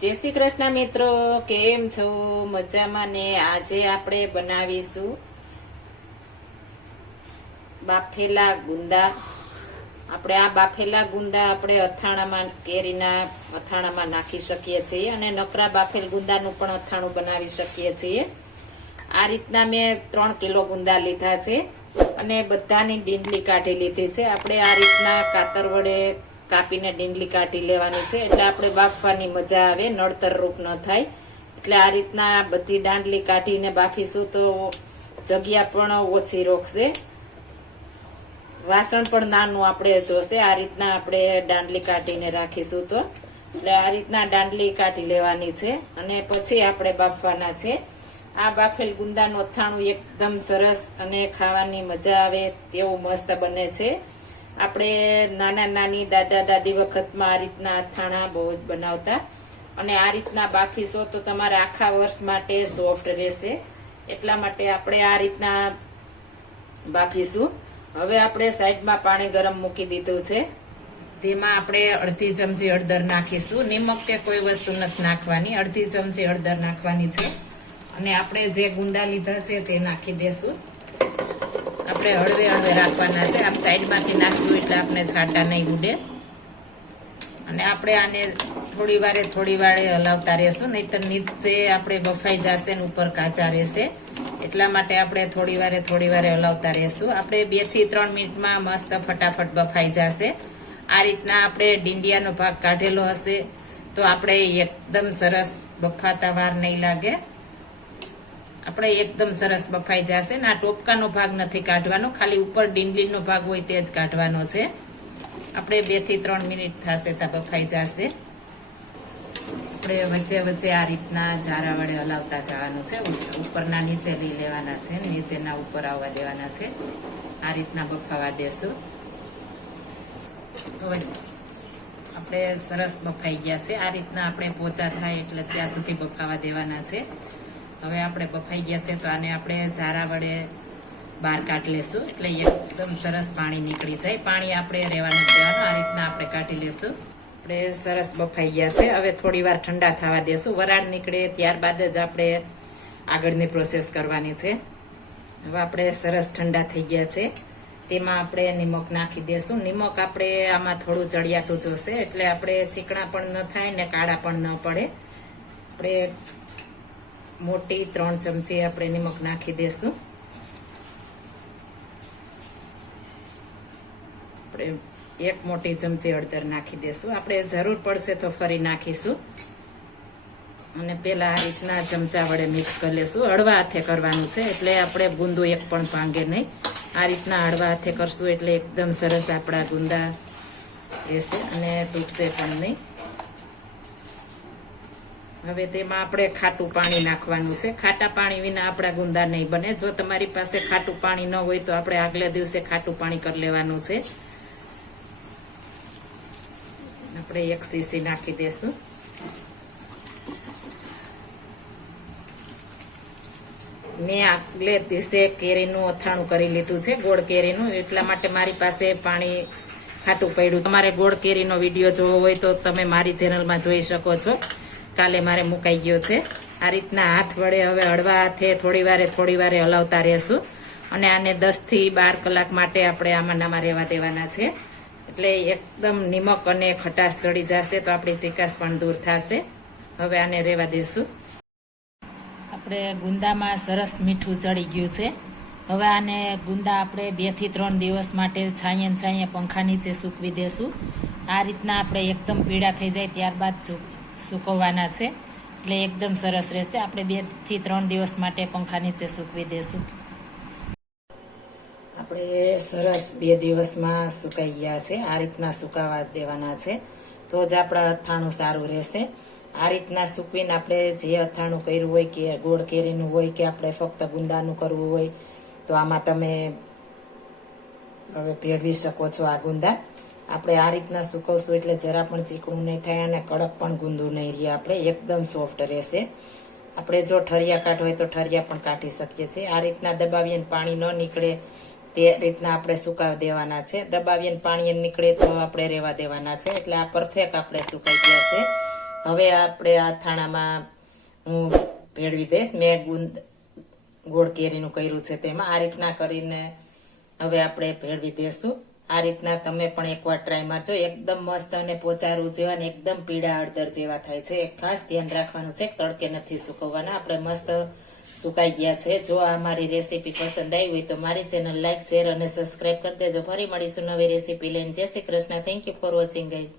જય શ્રી કૃષ્ણ મિત્રો, કેમ છો? મજામાં ને? આજે આપણે બનાવીશું બાફેલા ગુંદા. આપણે આ બાફેલા ગુંદા આપણે અથાણામાં, કેરીના અથાણામાં નાખી શકીએ છીએ અને નકરા બાફેલ ગુંદાનું પણ અથાણું બનાવી શકીએ છીએ. આ રીતના મેં 3 કિલો ગુંદા લીધા છે અને બધાની ડીંડલી કાઢી લીધી છે. આપણે આ રીતના કાતર વડે કાપીને ડીંડલી કાઢી લેવાની છે, એટલે આપણે બાફવાની મજા આવે, નડતર રૂપ ન થાય. એટલે આ રીતના બધી દાંડલી કાઢીને બાફીશું તો જગ્યા પણ ઓછી રોકશે, વાસણ પણ નાનું આપણે જોશે. આ રીતના આપણે દાંડલી કાઢીને રાખીશું તો, એટલે આ રીતના દાંડલી કાઢી લેવાની છે અને પછી આપણે બાફવાના છે. આ બાફેલ ગુંદાનું અથાણું એકદમ સરસ અને ખાવાની મજા આવે તેવું મસ્ત બને છે. આપણે નાની દાદા દાદી વખતમાં આ રીતના અથાણા બહુ જ બનાવતા અને આ રીતના બાફીશો તો તમારે આખા વર્ષ માટે સોફ્ટ રહેશે. એટલા માટે આપણે આ રીતના બાફીશું. હવે આપણે સાઈડમાં પાણી ગરમ મૂકી દીધું છે, તેમાં આપણે અડધી ચમચી હળદર નાખીશું. નિમક કે કોઈ વસ્તુ નથી નાખવાની, અડધી ચમચી હળદર નાખવાની છે અને આપણે જે ગુંદા લીધા છે તે નાખી દેશું. આપણે હળવે હળવે રાખવાના છે, આમ સાઈડમાંથી નાખશું એટલે આપણે છાંટા નહીં ઉડે. અને આપણે આને થોડી વારે હલાવતા રહેશું, નહીતર નીચે આપણે બફાઈ જશે ને ઉપર કાચા રહેશે. એટલા માટે આપણે થોડી વારે હલાવતા રહેશું. આપણે 2 થી 3 મિનિટમાં મસ્ત ફટાફટ બફાઈ જશે. આ રીતના આપણે ડીંડિયાનો ભાગ કાઢેલો હશે તો આપણે એકદમ સરસ બફાતા વાર નહીં લાગે, આપણે એકદમ સરસ બફાઈ જશે. ને આ ટોપકાનો ભાગ નથી કાઢવાનો, ખાલી ઉપર ડીંડલીનો ભાગ હોય તે જ કાઢવાનો છે. આપણે 2 થી 3 મિનિટ થશે તો બફાઈ જશે. આપણે વચ્ચે આ રીતના જારા વડે હલાવતા જવાનું છે, ઉપરના નીચે લઈ લેવાના છે, નીચેના ઉપર આવવા દેવાના છે. આ રીતના બફાવા દેશું. તો આપણે સરસ બફાઈ ગયા છે. આ રીતના આપણે પોચા થાય એટલે ત્યાં સુધી બફાવા દેવાના છે. હવે આપણે બફાઈ ગયા છે તો આને આપણે જારા વડે બહાર કાઢી લેશું, એટલે એકદમ સરસ પાણી નીકળી જાય. પાણી આપણે રહેવાનું દેવાનું, આ રીતના આપણે કાઢી લેશું. આપણે સરસ બફાઈ ગયા છે. હવે થોડી વાર ઠંડા થવા દેશું, વરાળ નીકળે ત્યારબાદ જ આપણે આગળની પ્રોસેસ કરવાની છે. હવે આપણે સરસ ઠંડા થઈ ગયા છે, તેમાં આપણે નિમક નાખી દેશું. નિમક આપણે આમાં થોડું ચડિયાતું જોશે, એટલે આપણે ચીકણા પણ ન થાય ને કાળા પણ ન પડે. આપણે મોટી 3 ચમચી આપણે નિમક નાખી દેશું. આપણે 1 મોટી ચમચી હળદર નાખી દેશું. આપણે જરૂર પડશે તો ફરી નાખીશું. અને પેલા આ રીતના ચમચા વડે મિક્સ કરી લેશું. હળવા હાથે કરવાનું છે, એટલે આપણે ગુંદું એક પણ ભાંગે નહીં. આ રીતના હળવા હાથે કરશું એટલે એકદમ સરસ આપણા ગુંદા રહેશે અને તૂટશે પણ નહીં. હવે તેમાં આપણે ખાટું પાણી નાખવાનું છે. ખાટા પાણી વિના આપણા ગુંદા નહીં બને. જો તમારી પાસે ખાટું પાણી ન હોય તો આપણે આગલા દિવસે ખાટું પાણી કરી લેવાનું છે. આપણે 1 સીસી નાખી દેશું. મેં આગલે દિવસે કેરીનું અથાણું કરી લીધું છે, ગોળ કેરીનું, એટલા માટે મારી પાસે પાણી ખાટું પડ્યું. તમારે ગોળ કેરીનો વિડીયો જોવો હોય તો તમે મારી ચેનલમાં જોઈ શકો છો. કાલે મારે મુકાઈ ગયો છે. આ રીતના હાથ વડે હવે હળવા હાથે થોડી વારે હલાવતા રહેશું અને આને 10 થી 12 કલાક માટે આપણે આમાં રહેવા દેવાના છે. એટલે એકદમ નિમક અને ખટાશ ચડી જશે તો આપણી ચીકાશ પણ દૂર થશે. હવે આને રહેવા દેશું. આપણે ગુંદામાં સરસ મીઠું ચડી ગયું છે. હવે આને ગુંદા આપણે 2 થી 3 દિવસ માટે છાંયે પંખા નીચે સૂકવી દેશું. આ રીતના આપણે એકદમ પીળા થઈ જાય ત્યારબાદ સૂકવવાના છે, એટલે એકદમ સરસ રહેશે. આપણે 2 થી 3 દિવસ માટે પંખા નીચે સૂકવી દેશું. આપણે સરસ 2 દિવસમાં સુકાઈ ગયા છે. આ રીતના સુકાવા દેવાના છે તો જ આપણા અથાણું સારું રહેશે. આ રીતના સૂકવીને આપણે જે અથાણું કર્યું હોય કે ગોળ કેરીનું હોય કે આપણે ફક્ત ગુંદાનું કરવું હોય તો આમાં તમે હવે ભેળવી શકો છો. આ ગુંદા આપણે આ રીતના સૂકવશું એટલે જરા પણ ચીકણું નહીં થાય અને કડક પણ ગુંદું નહીં રહે, આપણે એકદમ સોફ્ટ રહેશે. આપણે જો ઠરિયા કાઢ હોય તો ઠરિયા પણ કાઢી શકીએ છીએ. આ રીતના દબાવીને પાણી ન નીકળે તે રીતના આપણે સુકાવી દેવાના છે. દબાવીને પાણી નીકળે તો આપણે રહેવા દેવાના છે. એટલે આ પરફેક્ટ આપણે સુકાઈ ગયા છે. હવે આપણે આ થાણામાં હું ભેળવી દઈશ. મેં ગોળ કેરીનું કર્યું છે તેમાં આ રીતના કરીને હવે આપણે ભેળવી દેશું. આ રીતના તમે પણ એકવાર ટ્રાય મારજો. એકદમ મસ્ત અને પોચારું જેવા અને એકદમ પીળા હળદર જેવા થાય છે. એક ખાસ ધ્યાન રાખવાનું છે કે તડકે નથી સુકવવાના. આપણે મસ્ત સુકાઈ ગયા છે. જો આ મારી રેસીપી પસંદ આવી હોય તો મારી ચેનલ લાઈક, શેર અને સબસ્ક્રાઇબ કરી દેજો. ફરી મળીશું નવી રેસીપી લઈને. જય Shri Krishna. Thank you for watching guys.